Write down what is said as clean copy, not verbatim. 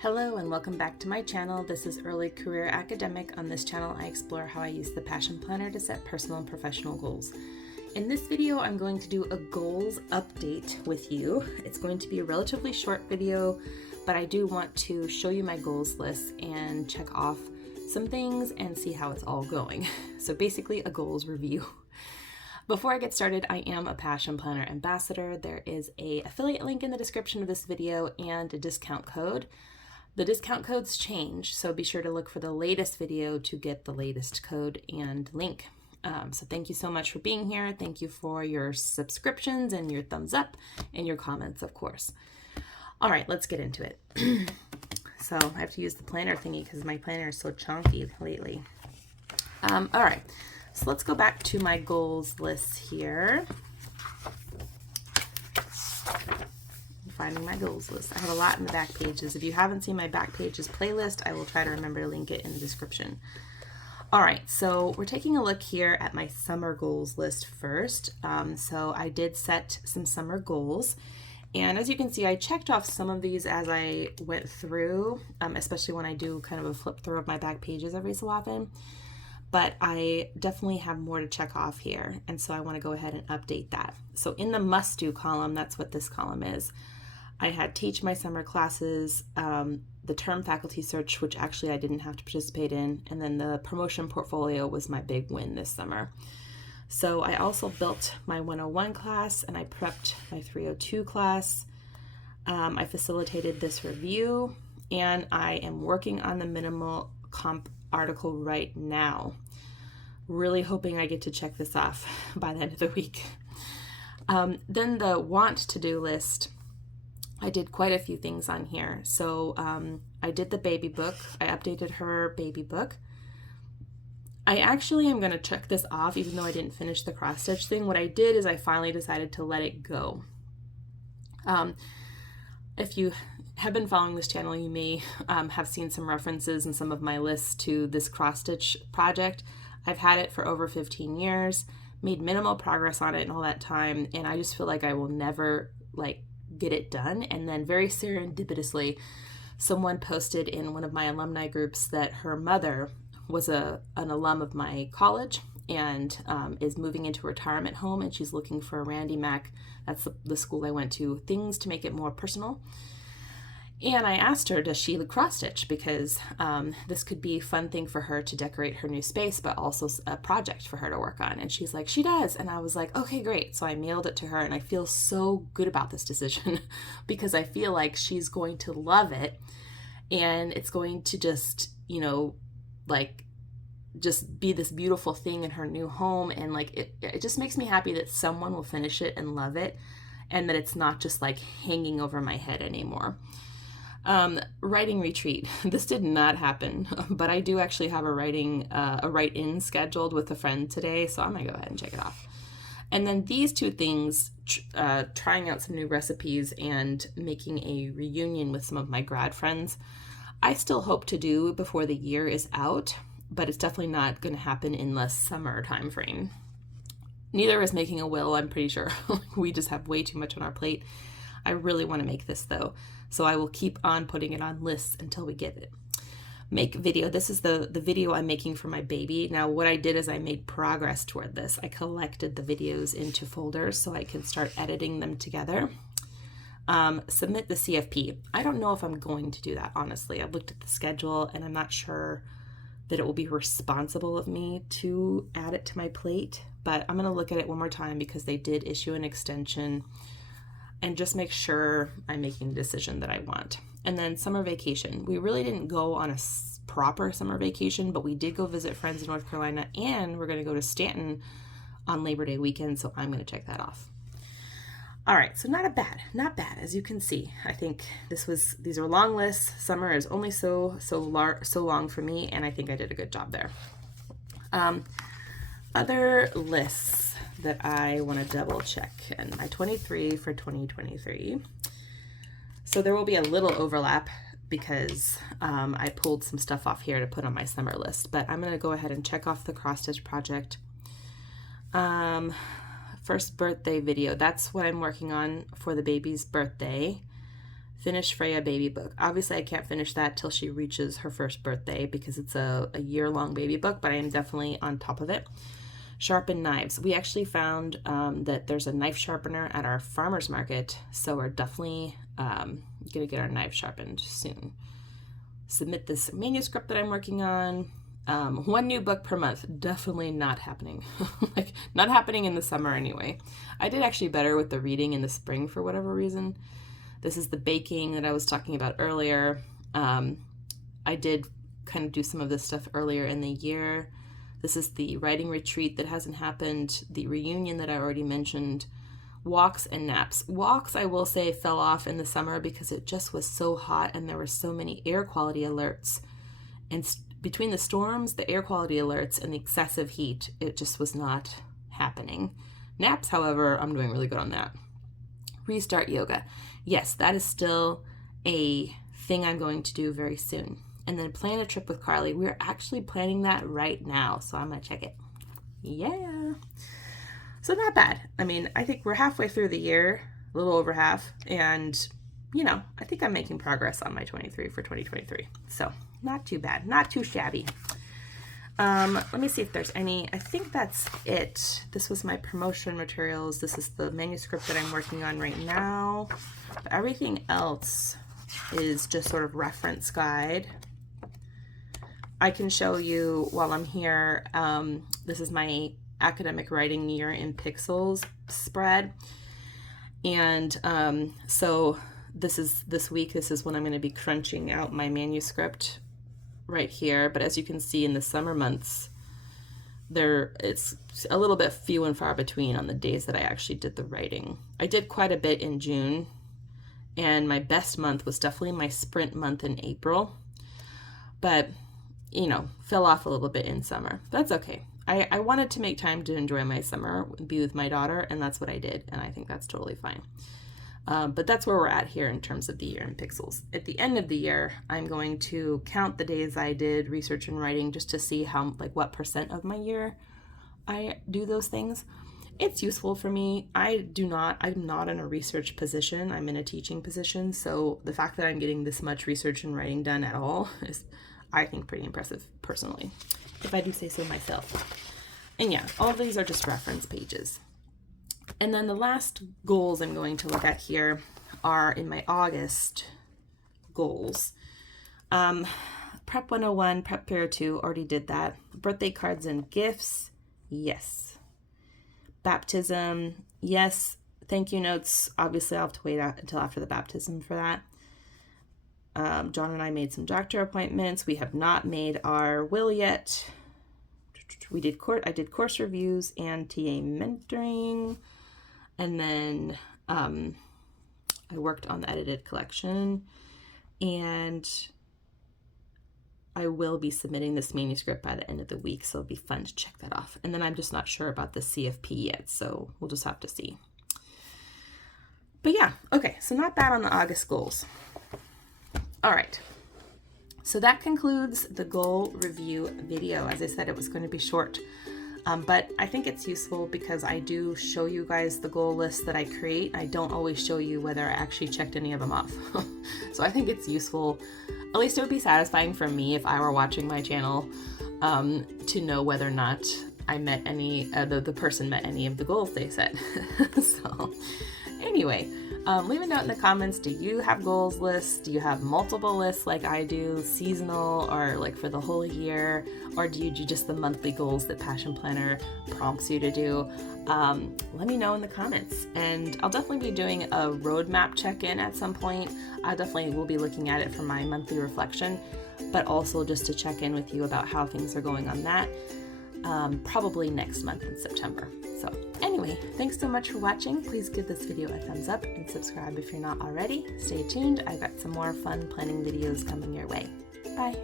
Hello and welcome back to my channel. This is Early Career Academic. On this channel, I explore how I use the Passion Planner to set personal and professional goals. In this video, I'm going to do a goals update with you. It's going to be a relatively short video, but I do want to show you my goals list and check off some things and see how it's all going. So basically a goals review. Before I get started, I am a Passion Planner ambassador. There is an affiliate link in the description of this video and a discount code. The discount codes change, so be sure to look for the latest video to get the latest code and link. So thank you so much for being here. Thank you for your subscriptions and your thumbs up and your comments, of course. All right, let's get into it. So I have to use the planner thingy because my planner is so chunky lately. All right. So let's go back to my goals list here. Finding my goals list. I have a lot in the back pages. If you haven't seen my back pages playlist, I will try to remember to link it in the description. All right, so we're taking a look here at my summer goals list first. So I did set some summer goals. And as you can see, I checked off some of these as I went through, especially when I do kind of a flip through of my back pages every so often. But I definitely have more to check off here, and so I want to go ahead and update that. So in the must-do column, that's what this column is. I had teach my summer classes, the term faculty search, which actually I didn't have to participate in, and then the promotion portfolio was my big win this summer. So I also built my 101 class, and I prepped my 302 class. I facilitated this review, and I am working on the minimal comp article right now. Really hoping I get to check this off by the end of the week. Then the want to do list, I did quite a few things on here. So I did the baby book. I updated her baby book. I actually am going to check this off even though I didn't finish the cross stitch thing. What I did is I finally decided to let it go. If you have been following this channel, you may have seen some references in some of my lists to this cross stitch project. I've had it for over 15 years, made minimal progress on it in all that time, and I just feel like I will never get it done. And then very serendipitously, someone posted in one of my alumni groups that her mother was an alum of my college and is moving into a retirement home, and she's looking for a Randy Mac, that's the school I went to, things to make it more personal. And I asked her, does she cross stitch? Because this could be a fun thing for her to decorate her new space, but also a project for her to work on. And she's like, she does. And I was like, okay, great. So I mailed it to her, and I feel so good about this decision because I feel like she's going to love it. And it's going to just, just be this beautiful thing in her new home. And it just makes me happy that someone will finish it and love it, and that it's not just hanging over my head anymore. Writing retreat. This did not happen, but I do actually have a write-in scheduled with a friend today, so I'm gonna go ahead and check it off. And then these two things, trying out some new recipes and making a reunion with some of my grad friends, I still hope to do before the year is out, but it's definitely not going to happen in the summer time frame. Neither is making a will, I'm pretty sure. We just have way too much on our plate. I really want to make this though, so I will keep on putting it on lists until we get it. Make video. This is the video I'm making for my baby. Now what I did is I made progress toward this. I collected the videos into folders so I can start editing them together. Submit the CFP. I don't know if I'm going to do that, honestly. I've looked at the schedule and I'm not sure that it will be responsible of me to add it to my plate, but I'm going to look at it one more time because they did issue an extension, and just make sure I'm making the decision that I want. And then summer vacation. We really didn't go on a proper summer vacation, but we did go visit friends in North Carolina, and we're going to go to Stanton on Labor Day weekend, so I'm going to check that off. All right, so not bad, as you can see. I think these are long lists. Summer is only so long for me, and I think I did a good job there. Other lists that I want to double check, and my 23 for 2023. So there will be a little overlap because I pulled some stuff off here to put on my summer list, but I'm going to go ahead and check off the cross stitch project. First birthday video, that's what I'm working on for the baby's birthday. Finish Freya baby book. Obviously, I can't finish that till she reaches her first birthday because it's a year-long baby book, but I am definitely on top of it. Sharpen knives. We actually found that there's a knife sharpener at our farmer's market, so we're definitely going to get our knives sharpened soon. Submit this manuscript that I'm working on. 1 new book per month. Definitely not happening. Like, not happening in the summer anyway. I did actually better with the reading in the spring for whatever reason. This is the baking that I was talking about earlier. I did kind of do some of this stuff earlier in the year. This is the writing retreat that hasn't happened, the reunion that I already mentioned, walks and naps. Walks, I will say, fell off in the summer because it just was so hot and there were so many air quality alerts. And between the storms, the air quality alerts, and the excessive heat, it just was not happening. Naps, however, I'm doing really good on that. Restart yoga. Yes, that is still a thing I'm going to do very soon. And then plan a trip with Carly. We're actually planning that right now, so I'm going to check it. Yeah. So not bad. I mean, I think we're halfway through the year, a little over half, and, you know, I think I'm making progress on my 23 for 2023. So not too bad, not too shabby. Let me see if there's any. I think that's it. This was my promotion materials. This is the manuscript that I'm working on right now. But everything else is just sort of reference guide. I can show you while I'm here. This is my academic writing year in pixels spread. And so this week, this is when I'm going to be crunching out my manuscript right here. But as you can see in the summer months, it's a little bit few and far between on the days that I actually did the writing. I did quite a bit in June, and my best month was definitely my sprint month in April, but you know, fell off a little bit in summer. That's okay. I wanted to make time to enjoy my summer, be with my daughter, and that's what I did, and I think that's totally fine. But that's where we're at here in terms of the year in pixels. At the end of the year, I'm going to count the days I did research and writing just to see how, like, what % of my year I do those things. It's useful for me. I'm not in a research position. I'm in a teaching position. So the fact that I'm getting this much research and writing done at all is, I think, pretty impressive personally, if I do say so myself. And yeah, all of these are just reference pages. And then the last goals I'm going to look at here are in my August goals. Prep 101, Prep Pair 2, already did that. Birthday cards and gifts, yes. Baptism, yes. Thank you notes, obviously I'll have to wait until after the baptism for that. John and I made some doctor appointments. We have not made our will yet. I did course reviews and TA mentoring. And then I worked on the edited collection, and I will be submitting this manuscript by the end of the week, so it'll be fun to check that off. And then I'm just not sure about the CFP yet, so we'll just have to see. But yeah, okay, so not bad on the August goals. All right, so that concludes the goal review video. As I said, it was going to be short. But I think it's useful because I do show you guys the goal list that I create. I don't always show you whether I actually checked any of them off. So I think it's useful. At least it would be satisfying for me if I were watching my channel to know whether or not I met any, the person met any of the goals they set. So anyway, leave a note in the comments. Do you have goals lists? Do you have multiple lists like I do, seasonal or like for the whole year? Or do you do just the monthly goals that Passion Planner prompts you to do? Let me know in the comments. And I'll definitely be doing a roadmap check-in at some point. I definitely will be looking at it for my monthly reflection, but also just to check in with you about how things are going on that. Probably next month in September. So anyway, thanks so much for watching. Please give this video a thumbs up and subscribe if you're not already. Stay tuned. I've got some more fun planning videos coming your way. Bye.